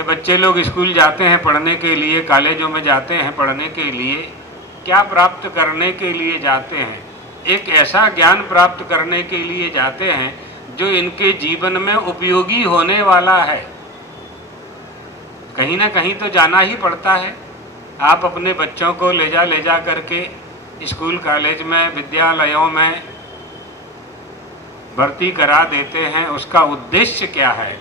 ये बच्चे लोग स्कूल जाते हैं पढ़ने के लिए, कॉलेजों में जाते हैं पढ़ने के लिए, क्या प्राप्त करने के लिए जाते हैं? एक ऐसा ज्ञान प्राप्त करने के लिए जाते हैं जो इनके जीवन में उपयोगी होने वाला है। कहीं ना कहीं तो जाना ही पड़ता है। आप अपने बच्चों को ले जा करके स्कूल कॉलेज में विद्यालयों में भर्ती करा देते हैं। उसका उद्देश्य क्या है?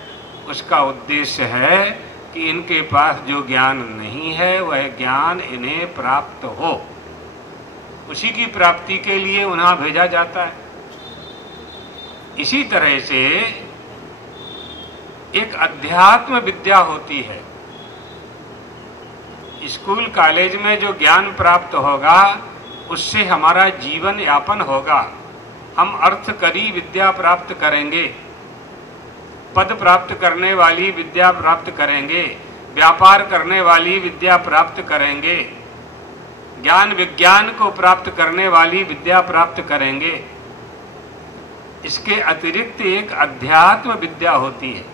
उसका उद्देश्य है कि इनके पास जो ज्ञान नहीं है वह ज्ञान इन्हें प्राप्त हो। उसी की प्राप्ति के लिए उन्हें भेजा जाता है। इसी तरह से एक अध्यात्म विद्या होती है। स्कूल कॉलेज में जो ज्ञान प्राप्त होगा उससे हमारा जीवन यापन होगा। हम अर्थकरी विद्या प्राप्त करेंगे, पद प्राप्त करने वाली विद्या प्राप्त करेंगे, व्यापार करने वाली विद्या प्राप्त करेंगे, ज्ञान विज्ञान को प्राप्त करने वाली विद्या प्राप्त करेंगे। इसके अतिरिक्त एक अध्यात्म विद्या होती है।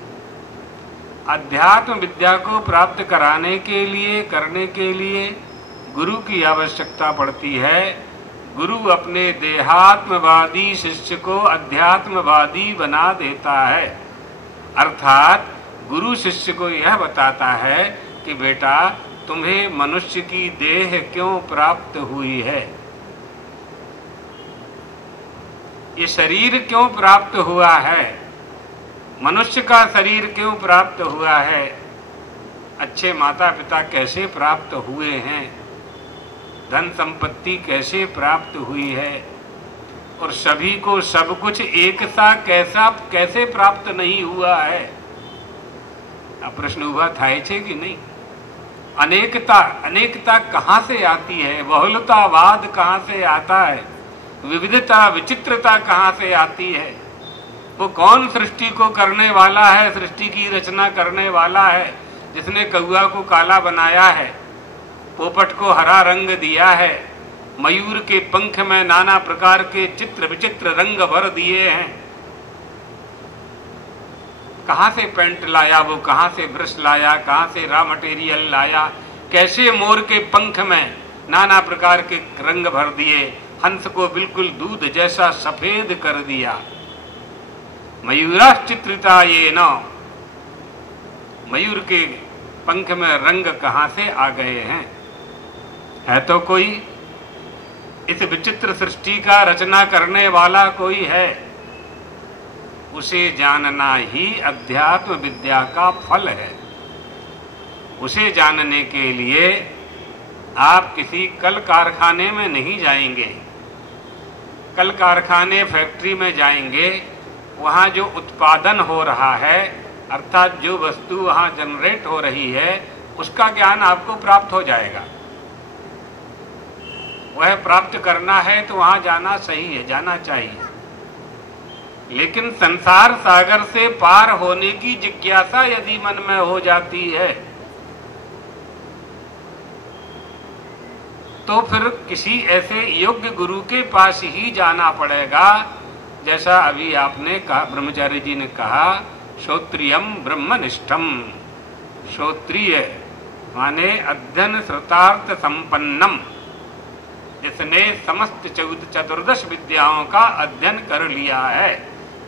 अध्यात्म विद्या को प्राप्त कराने के लिए, करने के लिए गुरु की आवश्यकता पड़ती है। गुरु अपने देहात्मवादी शिष्य को अध्यात्मवादी बना देता है। अर्थात गुरु शिष्य को यह बताता है कि बेटा, तुम्हें मनुष्य की देह क्यों प्राप्त हुई है, ये शरीर क्यों प्राप्त हुआ है, मनुष्य का शरीर क्यों प्राप्त हुआ है, अच्छे माता पिता कैसे प्राप्त हुए हैं, धन संपत्ति कैसे प्राप्त हुई है, और सभी को सब कुछ एक सा कैसे प्राप्त नहीं हुआ है। अब प्रश्न उभा થાય છે कि नहीं? अनेकता कहाँ से आती है? बहुलतावाद कहाँ से आता है? विविधता विचित्रता कहाँ से आती है? वो कौन सृष्टि को करने वाला है, सृष्टि की रचना करने वाला है, जिसने कौआ को काला बनाया है, पोपट को हरा रंग दिया है, मयूर के पंख में नाना प्रकार के चित्र विचित्र रंग भर दिए हैं। कहाँ से पेंट लाया वो, कहाँ से ब्रश लाया, कहाँ से रॉ मटेरियल लाया, कैसे मोर के पंख में नाना प्रकार के रंग भर दिए, हंस को बिल्कुल दूध जैसा सफेद कर दिया। मयूराश्चित्रिता ये न, मयूर के पंख में रंग कहाँ से आ गए हैं? है तो कोई, इस विचित्र सृष्टि का रचना करने वाला कोई है। उसे जानना ही अध्यात्म विद्या का फल है। उसे जानने के लिए आप किसी कल कारखाने में नहीं जाएंगे। कल कारखाने फैक्ट्री में जाएंगे, वहाँ जो उत्पादन हो रहा है, अर्थात जो वस्तु वहाँ जनरेट हो रही है, उसका ज्ञान आपको प्राप्त हो जाएगा। वह प्राप्त करना है तो वहाँ जाना सही है, जाना चाहिए। लेकिन संसार सागर से पार होने की जिज्ञासा यदि मन में हो जाती है तो फिर किसी ऐसे योग्य गुरु के पास ही जाना पड़ेगा। जैसा अभी आपने कहा, ब्रह्मचारी जी ने कहा, श्रोत्रियम ब्रह्मनिष्ठम। श्रोत्रिय माने अध्ययन श्रुतार्थ संपन्नम, जिसने समस्त 14 विद्याओं का अध्ययन कर लिया है।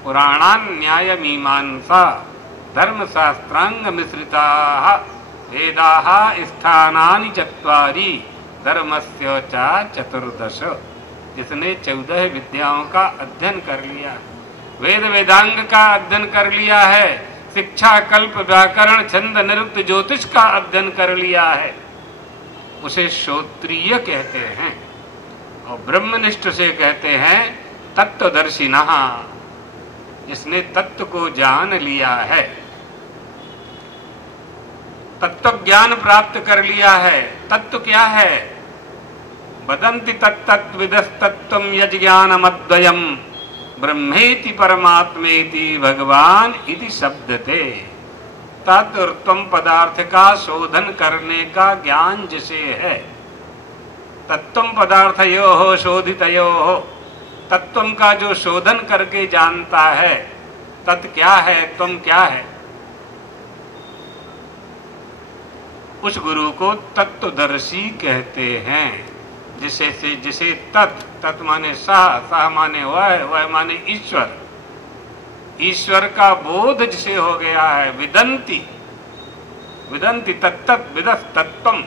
पुराणान न्याय मीमांसा धर्मशास्त्रांग मिश्रिताः वेदाः स्थानानि 4 धर्मस्य च 14। जिसने 14 विद्याओं का अध्ययन कर लिया, वेद वेदांग का अध्ययन कर लिया है, शिक्षा कल्प व्याकरण छंद निरुक्त ज्योतिष का अध्ययन कर लिया है, उसे श्रोत्रिय कहते हैं। और ब्रह्मनिष्ठ से कहते हैं तत्वदर्शिनः, जिसने तत्व को जान लिया है, तत्व ज्ञान प्राप्त कर लिया है। तत्व क्या है? वदन्ति तत्तत्विदस्तत्त्वं यज्ञानमद्वयम् ब्रह्मेति परमात्मेति भगवान इति शब्दते। तत् और त्वम पदार्थ का शोधन करने का ज्ञान जिसे है। तत्त्वम पदार्थयोः शोधितयोः, तत्त्वम का जो शोधन करके जानता है, तत् क्या है, त्वम क्या है। उस गुरु को तत्वदर्शी कहते हैं। जिसे तत् माने सह माने वह माने ईश्वर, ईश्वर का बोध जिसे हो गया है, विदंती तत्त विदस तत्वम,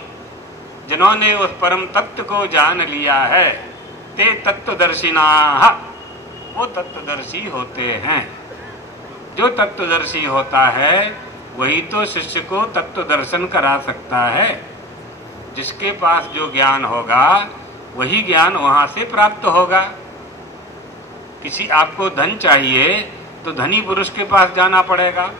जिन्होंने उस परम तत्व को जान लिया है, ते तत्वदर्शिना, वो तत्वदर्शी होते हैं। जो तत्वदर्शी होता है वही तो शिष्य को तत्व दर्शन करा सकता है। जिसके पास जो ज्ञान होगा वही ज्ञान वहां से प्राप्त होगा। किसी आपको धन चाहिए तो धनी पुरुष के पास जाना पड़ेगा,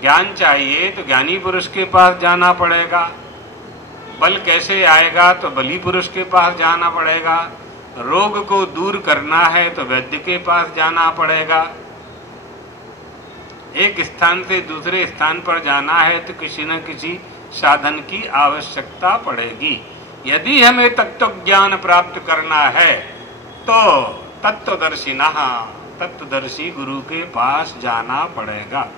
ज्ञान चाहिए तो ज्ञानी पुरुष के पास जाना पड़ेगा, बल कैसे आएगा तो बली पुरुष के पास जाना पड़ेगा, रोग को दूर करना है तो वैद्य के पास जाना पड़ेगा, एक स्थान से दूसरे स्थान पर जाना है तो किसी न किसी साधन की आवश्यकता पड़ेगी। यदि हमें तत्व ज्ञान प्राप्त करना है तो तत्वदर्शी गुरु के पास जाना पड़ेगा।